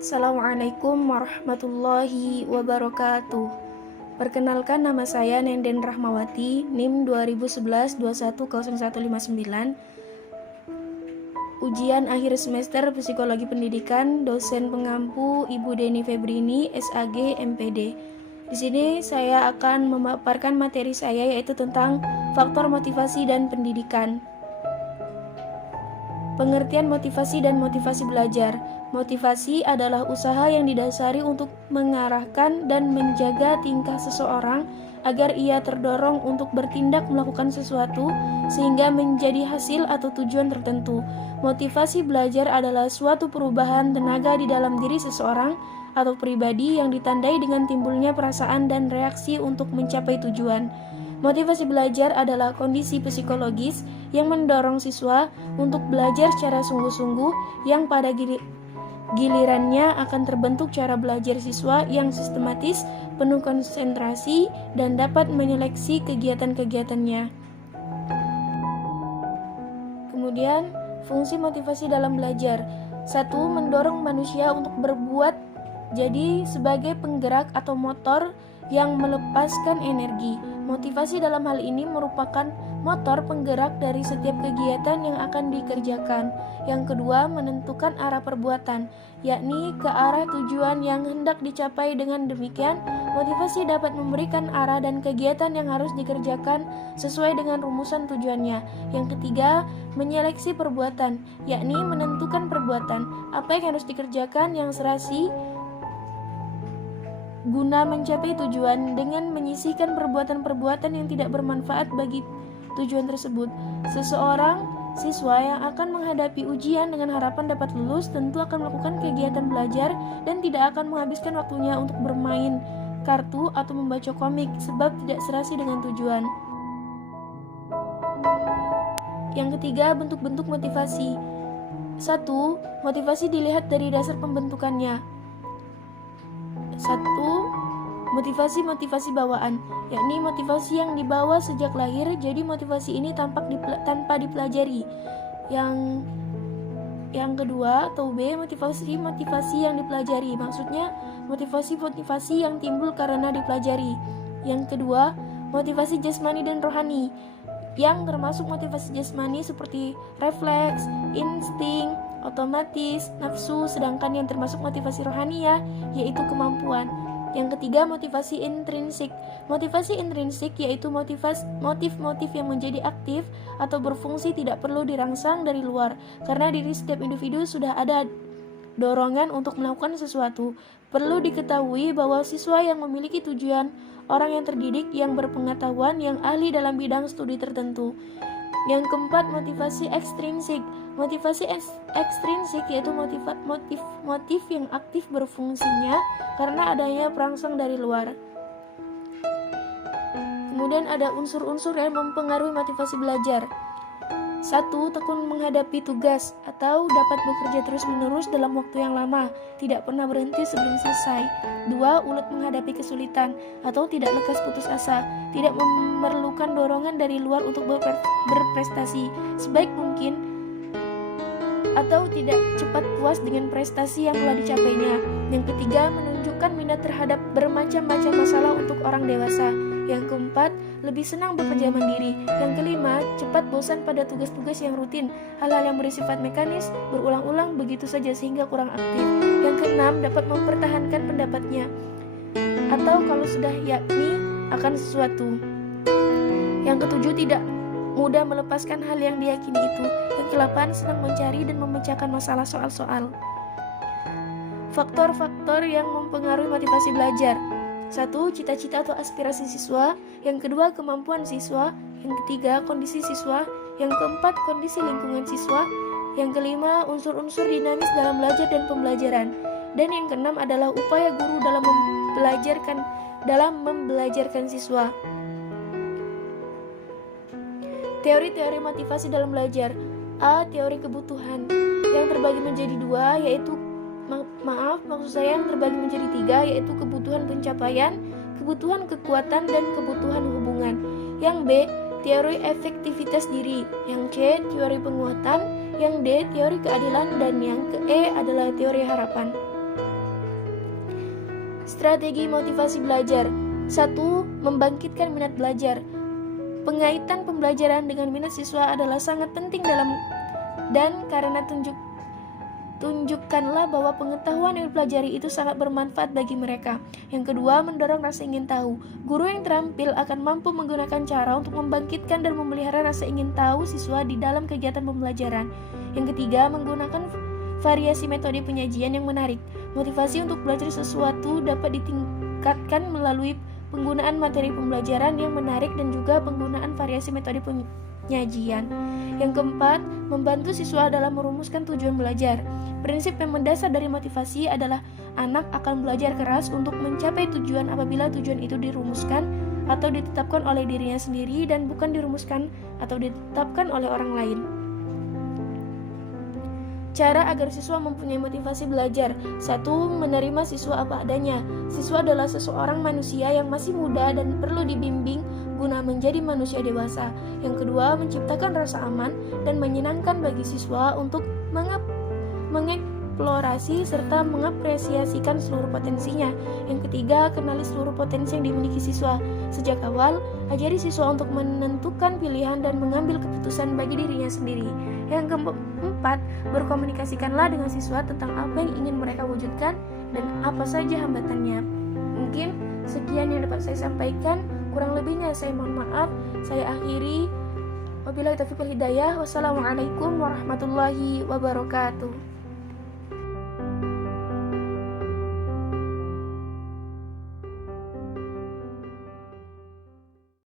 Assalamualaikum warahmatullahi wabarakatuh. Perkenalkan, nama saya Nenden Rahmawati, NIM 2011-210159. Ujian akhir semester Psikologi Pendidikan, dosen pengampu Ibu Deni Febrini, SAG, MPD. Di sini saya akan memaparkan materi saya, yaitu tentang faktor motivasi dan pendidikan. Pengertian motivasi dan motivasi belajar. Motivasi adalah usaha yang didasari untuk mengarahkan dan menjaga tingkah seseorang agar ia terdorong untuk bertindak melakukan sesuatu sehingga menjadi hasil atau tujuan tertentu. Motivasi belajar adalah suatu perubahan tenaga di dalam diri seseorang atau pribadi yang ditandai dengan timbulnya perasaan dan reaksi untuk mencapai tujuan. Motivasi belajar adalah kondisi psikologis yang mendorong siswa untuk belajar secara sungguh-sungguh, yang pada gilirannya akan terbentuk cara belajar siswa yang sistematis, penuh konsentrasi, dan dapat menyeleksi kegiatan-kegiatannya. Kemudian, fungsi motivasi dalam belajar. 1. Mendorong manusia untuk berbuat, jadi sebagai penggerak atau motor yang melepaskan energi. Motivasi dalam hal ini merupakan motor penggerak dari setiap kegiatan yang akan dikerjakan. Yang kedua, menentukan arah perbuatan, yakni ke arah tujuan yang hendak dicapai. Dengan demikian, motivasi dapat memberikan arah dan kegiatan yang harus dikerjakan sesuai dengan rumusan tujuannya. Yang ketiga, menyeleksi perbuatan, yakni menentukan perbuatan apa yang harus dikerjakan yang serasi guna mencapai tujuan dengan menyisihkan perbuatan-perbuatan yang tidak bermanfaat bagi tujuan tersebut. Seseorang siswa yang akan menghadapi ujian dengan harapan dapat lulus tentu akan melakukan kegiatan belajar dan tidak akan menghabiskan waktunya untuk bermain kartu atau membaca komik sebab tidak serasi dengan tujuan. Yang ketiga, bentuk-bentuk motivasi. 1. Motivasi dilihat dari dasar pembentukannya. 1. Motivasi bawaan, yakni motivasi yang dibawa sejak lahir, jadi motivasi ini tanpa dipelajari. Yang kedua atau B, motivasi yang dipelajari, maksudnya motivasi yang timbul karena dipelajari. Yang kedua, motivasi jasmani dan rohani, yang termasuk motivasi jasmani seperti refleks, insting, otomatis, nafsu, sedangkan yang termasuk motivasi rohani yaitu kemampuan. Yang ketiga, motivasi intrinsik. Motivasi intrinsik yaitu motif-motif yang menjadi aktif atau berfungsi tidak perlu dirangsang dari luar, karena diri setiap individu sudah ada dorongan untuk melakukan sesuatu. Perlu diketahui bahwa siswa yang memiliki tujuan, orang yang terdidik, yang berpengetahuan, yang ahli dalam bidang studi tertentu. Yang keempat, motivasi ekstrinsik. Motivasi ekstrinsik yaitu motif yang aktif berfungsinya karena adanya perangsang dari luar. Kemudian ada unsur-unsur yang mempengaruhi motivasi belajar. 1. Tekun menghadapi tugas atau dapat bekerja terus-menerus dalam waktu yang lama, tidak pernah berhenti sebelum selesai. 2. Ulet menghadapi kesulitan atau tidak lekas putus asa, tidak memerlukan dorongan dari luar untuk berprestasi sebaik mungkin atau tidak cepat puas dengan prestasi yang telah dicapainya. Yang ketiga, menunjukkan minat terhadap bermacam-macam masalah untuk orang dewasa. Yang keempat, lebih senang bekerja mandiri. Yang kelima, cepat bosan pada tugas-tugas yang rutin, hal-hal yang bersifat mekanis, berulang-ulang begitu saja sehingga kurang aktif. Yang keenam, dapat mempertahankan pendapatnya atau kalau sudah yakni akan sesuatu. Yang ketujuh, tidak mudah melepaskan hal yang diyakini itu. Yang kedelapan, senang mencari dan memecahkan masalah soal-soal. Faktor-faktor yang mempengaruhi motivasi belajar. 1. Cita-cita atau aspirasi siswa. Yang kedua, kemampuan siswa. Yang ketiga, kondisi siswa. Yang keempat, kondisi lingkungan siswa. Yang kelima, unsur-unsur dinamis dalam belajar dan pembelajaran. Dan yang keenam adalah upaya guru dalam membelajarkan siswa. Teori-teori motivasi dalam belajar. A. Teori kebutuhan, yang terbagi menjadi dua, yaitu yang terbagi menjadi tiga, yaitu kebutuhan pencapaian, kebutuhan kekuatan, dan kebutuhan hubungan. Yang B. Teori efektivitas diri. Yang C. Teori penguatan. Yang D. Teori keadilan. Dan yang ke E adalah teori harapan. Strategi motivasi belajar. 1. Membangkitkan minat belajar. Pengaitan pembelajaran dengan minat siswa adalah sangat penting karena tunjukkanlah bahwa pengetahuan yang dipelajari itu sangat bermanfaat bagi mereka. Yang kedua, mendorong rasa ingin tahu. Guru yang terampil akan mampu menggunakan cara untuk membangkitkan dan memelihara rasa ingin tahu siswa di dalam kegiatan pembelajaran. Yang ketiga, menggunakan variasi metode penyajian yang menarik. Motivasi untuk belajar sesuatu dapat ditingkatkan melalui penggunaan materi pembelajaran yang menarik dan juga penggunaan variasi metode penyajian. Yang keempat, membantu siswa dalam merumuskan tujuan belajar. Prinsip yang mendasar dari motivasi adalah anak akan belajar keras untuk mencapai tujuan apabila tujuan itu dirumuskan atau ditetapkan oleh dirinya sendiri dan bukan dirumuskan atau ditetapkan oleh orang lain. Cara agar siswa mempunyai motivasi belajar. 1. Menerima siswa apa adanya. Siswa adalah seseorang manusia yang masih muda dan perlu dibimbing guna menjadi manusia dewasa. Yang kedua, menciptakan rasa aman dan menyenangkan bagi siswa untuk mengeksplorasi serta mengapresiasikan seluruh potensinya. Yang ketiga, kenali seluruh potensi yang dimiliki siswa. Sejak awal, ajari siswa untuk menentukan pilihan dan mengambil keputusan bagi dirinya sendiri. Yang keempat, berkomunikasikanlah dengan siswa tentang apa yang ingin mereka wujudkan dan apa saja hambatannya. Mungkin sekian yang dapat saya sampaikan, kurang lebihnya saya mohon maaf. Saya akhiri. Wabillahi taufiq wal hidayah. Wassalamualaikum warahmatullahi wabarakatuh.